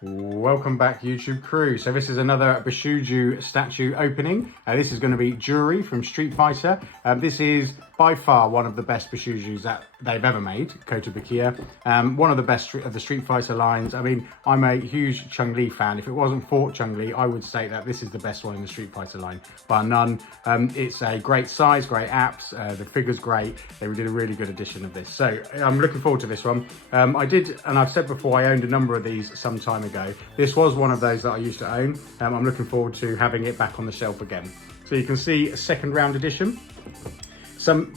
Welcome back, YouTube crew. So this is another Bishoujo statue opening. This is going to be Juri from Street Fighter. This is by far one of the best Bishoujos that they've ever made, Kotobukiya. One of the best of the Street Fighter lines. I mean, I'm a huge Chun-Li fan. If it wasn't for Chun-Li, I would say that this is the best one in the Street Fighter line, bar none. It's a great size, great apps. The figure's great. They did a really good edition of this. So I'm looking forward to this one. I did, and I've said before, I owned a number of these some time ago. This was one of those that I used to own. I'm looking forward to having it back on the shelf again. So you can see a second round edition.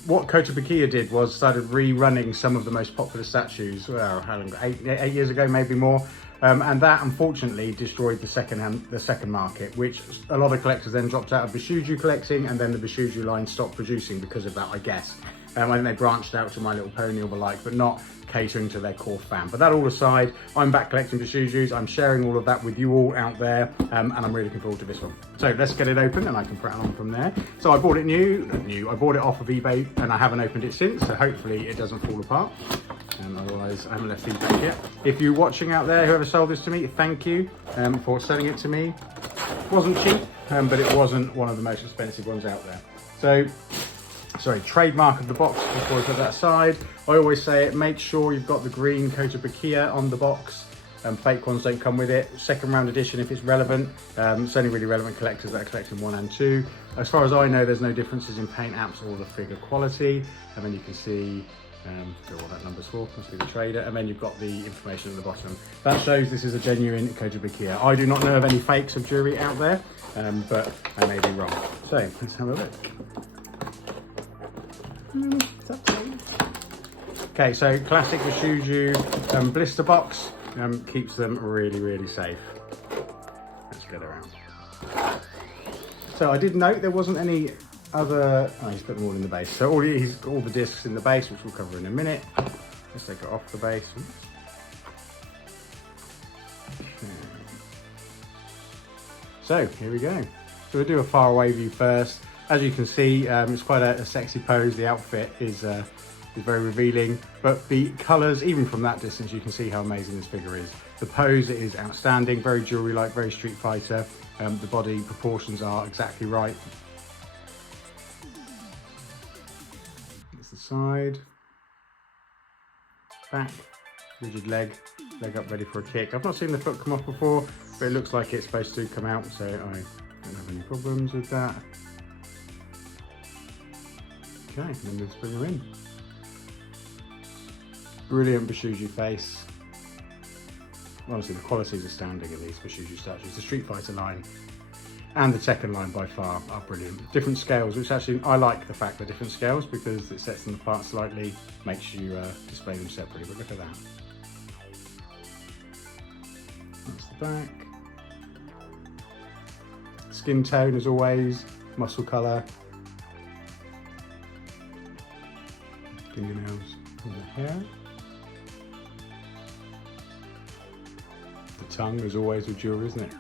What Kotobukiya did was started rerunning some of the most popular statues, well, how long, eight years ago, maybe more. And that unfortunately destroyed the second market, which a lot of collectors then dropped out of Bishoujo collecting, and then the Bishoujo line stopped producing because of that, I guess. I think they branched out to My Little Pony or the like, but not catering to their core fan. But that all aside, I'm back collecting Bishoujos. I'm sharing all of that with you all out there, and I'm really looking forward to this one. So let's get it open and I can prattle on from there. So I bought it I bought it off of eBay and I haven't opened it since, so hopefully it doesn't fall apart. Otherwise, I haven't left feedback yet. If you're watching out there, whoever sold this to me, thank you for selling it to me. It wasn't cheap, but it wasn't one of the most expensive ones out there. So, sorry, trademark of the box before I put that aside. I always say it, make sure you've got the green Kotobukiya on the box. Fake ones don't come with it. Second round edition if it's relevant. It's only really relevant collectors that are collecting 1 and 2. As far as I know, there's no differences in paint apps or the figure quality. And then you can see what that number's for, must be the trader, and then you've got the information at the bottom. That shows this is a genuine Kotobukiya. I do not know of any fakes of Juri out there, but I may be wrong. So let's have a look. Okay, so classic Bishoujo blister box keeps them really, really safe. Let's get around. So I did note there wasn't any other, he's put them all in the base. So he's got all the discs in the base, which we'll cover in a minute. Let's take it off the base. Okay. So here we go. So we'll do a far away view first. As you can see, it's quite a sexy pose. The outfit is very revealing, but the colours, even from that distance, you can see how amazing this figure is. The pose is outstanding, very Juri-like, very Street Fighter. The body proportions are exactly right. The side, back, rigid leg up ready for a kick. I've not seen the foot come off before, but it looks like it's supposed to come out, so I don't have any problems with that. Okay, and then let's bring her in. Brilliant Bishoujo face. Honestly, the quality is astounding in these Bishoujo statues. The Street Fighter line and the Tekken line by far are brilliant. Different scales, which actually, I like the fact they're different scales because it sets them apart slightly, makes you display them separately, but look at that. That's the back. Skin tone as always, muscle colour. Fingernails in the hair. The tongue as always with Juri, isn't it?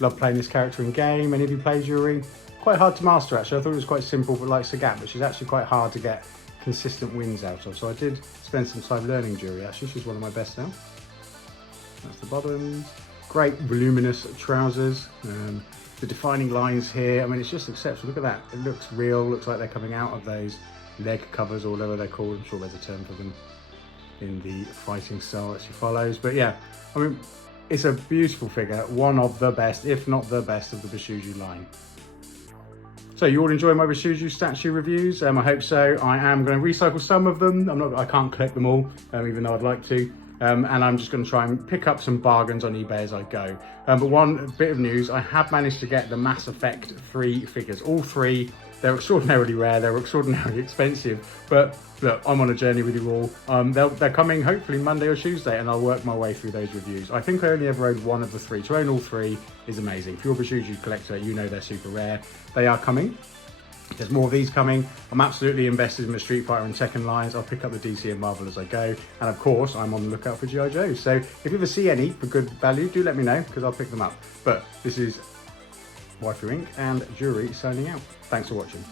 Love playing this character in game. Any of you play Juri? Quite hard to master actually. I thought it was quite simple, but like Sagat, but she's actually quite hard to get consistent wins out of. So I did spend some time learning Juri actually. She's one of my best now. That's the bottoms. Great voluminous trousers. The defining lines here, I mean, it's just exceptional. Look at that. It looks real. Looks like they're coming out of those leg covers or whatever they're called. I'm sure there's a term for them in the fighting style that she follows. But yeah, I mean, it's a beautiful figure, one of the best, if not the best, of the Bishoujo line. So you all enjoy my Bishoujo statue reviews? I hope so. I am going to recycle some of them. I can't collect them all, even though I'd like to. And I'm just going to try and pick up some bargains on eBay as I go. But one bit of news, I have managed to get the Mass Effect 3 figures, all 3. They're extraordinarily rare, they're extraordinarily expensive, but look, I'm on a journey with you all. They're coming hopefully Monday or Tuesday, and I'll work my way through those reviews. I think I only ever owned one of the 3. To own all 3 is amazing. If you're a Bishoujo collector, you know they're super rare. They are coming. There's more of these coming. I'm absolutely invested in the Street Fighter and Tekken lines. I'll pick up the DC and Marvel as I go. And of course, I'm on the lookout for G.I. Joes. So if you ever see any for good value, do let me know, because I'll pick them up. But this is Waifu-inK and Juri signing out. Thanks for watching.